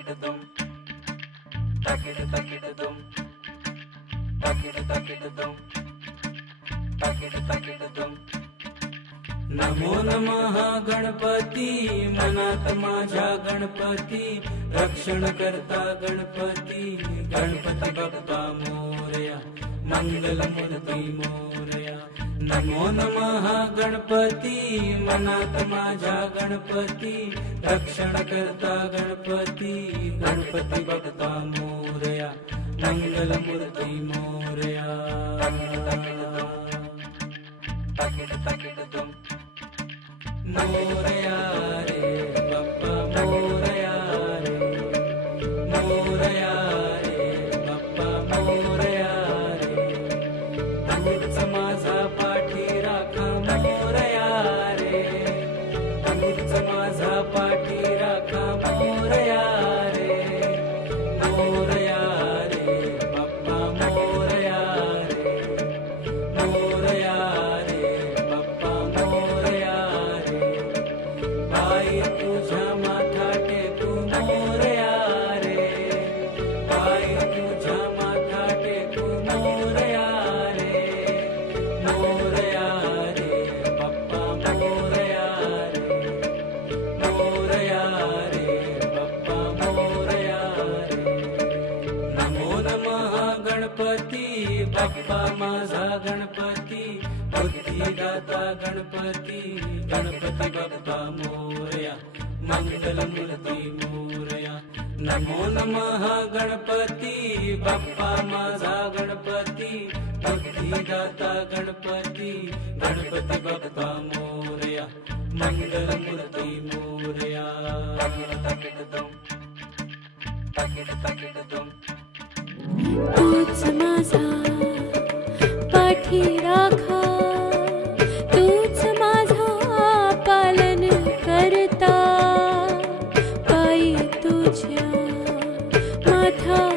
takidum, takidum, takidum, takidum. नमो नमः गणपती, मनात माझ्या गणपती, रक्षण करता गणपती, गणपती बाप्पा मोरया, मंगल मूर्ती मोरया. नमो नमः गणपती, मनात माझ्या गणपती, रक्षण करता गणपती, गणपती बाप्पा मोरया, मंगल मूर्ती मोरया. मोरया रे बाप्पा मोरया रे, मोरया रे बाप्पा मोरया रे. तूच माझा पाठी राखा मोरया रे, तूच माझा पाठी राखा मोरया रे. मोरया रे बाप्पा मोरया रे, मोरया रे बाप्पा मोरया रे. पायी तुझ्या माथा टेकू मोरया रे, पायी तुझ्या माथा टेकू मोरया रे. मोरया रे बाप्पा मोरया रे, मोरया रे बाप्पा मोरया रे. नमो नमः गणपती, बाप्पा माझा गणपती, बुद्धिदाता गणपती, गणपती बाप्पा मोरया, मंगल मूर्ती मोरया. नमो नमः गणपती, बाप्पा माझा गणपती, बुद्धिदाता गणपती, गणपती बाप्पा मोरया, मंगल मूर्ती मोरया. तूच माझा पाठी राखा, तूच माझा पालन करता, पायी तुझ्या माथा